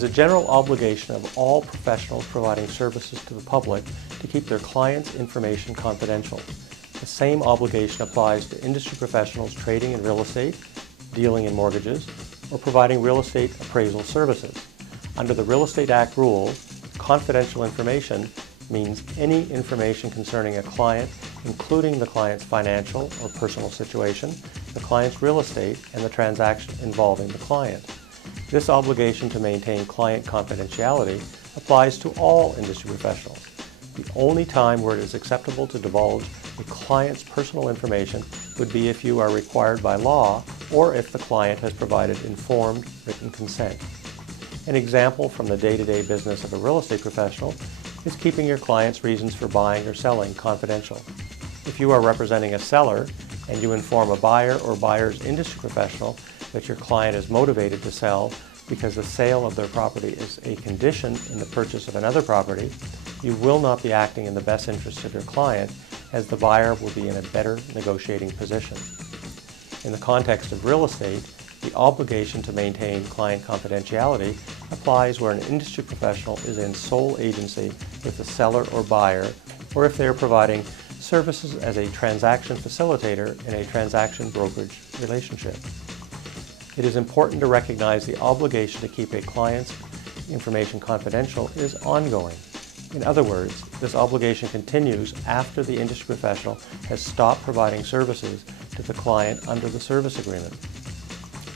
is a general obligation of all professionals providing services to the public to keep their clients' information confidential. The same obligation applies to industry professionals trading in real estate, dealing in mortgages, or providing real estate appraisal services. Under the Real Estate Act rules, confidential information means any information concerning a client, including the client's financial or personal situation, the client's real estate, and the transaction involving the client. This obligation to maintain client confidentiality applies to all industry professionals. The only time where it is acceptable to divulge a client's personal information would be if you are required by law or if the client has provided informed written consent. An example from the day-to-day business of a real estate professional is keeping your client's reasons for buying or selling confidential. If you are representing a seller and you inform a buyer or buyer's industry professional that your client is motivated to sell because the sale of their property is a condition in the purchase of another property, you will not be acting in the best interest of your client, as the buyer will be in a better negotiating position. In the context of real estate, the obligation to maintain client confidentiality applies where an industry professional is in sole agency with the seller or buyer, or if they are providing services as a transaction facilitator in a transaction brokerage relationship. It is important to recognize the obligation to keep a client's information confidential is ongoing. In other words, this obligation continues after the industry professional has stopped providing services to the client under the service agreement.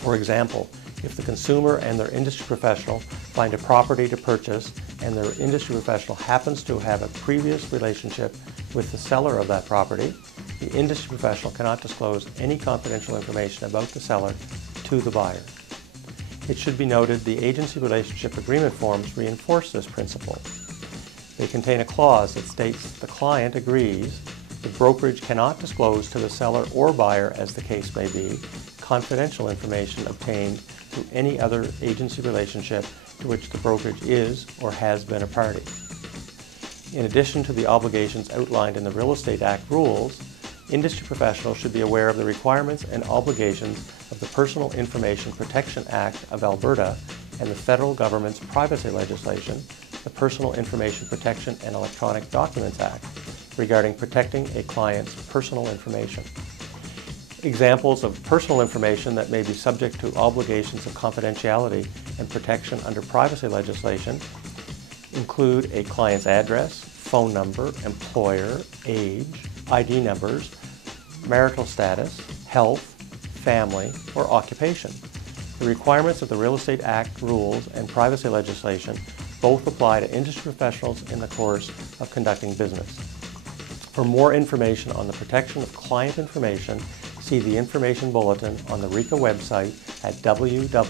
For example, if the consumer and their industry professional find a property to purchase and their industry professional happens to have a previous relationship with the seller of that property, the industry professional cannot disclose any confidential information about the seller to the buyer. It should be noted the agency relationship agreement forms reinforce this principle. They contain a clause that states the client agrees the brokerage cannot disclose to the seller or buyer, as the case may be, confidential information obtained through any other agency relationship to which the brokerage is or has been a party. In addition to the obligations outlined in the Real Estate Act rules, industry professionals should be aware of the requirements and obligations of the Personal Information Protection Act of Alberta and the federal government's privacy legislation, the Personal Information Protection and Electronic Documents Act, regarding protecting a client's personal information. Examples of personal information that may be subject to obligations of confidentiality and protection under privacy legislation include a client's address, phone number, employer, age, ID numbers, marital status, health, family, or occupation. The requirements of the Real Estate Act rules and privacy legislation both apply to industry professionals in the course of conducting business. For more information on the protection of client information, see the information bulletin on the RECA website at www.reca.ca.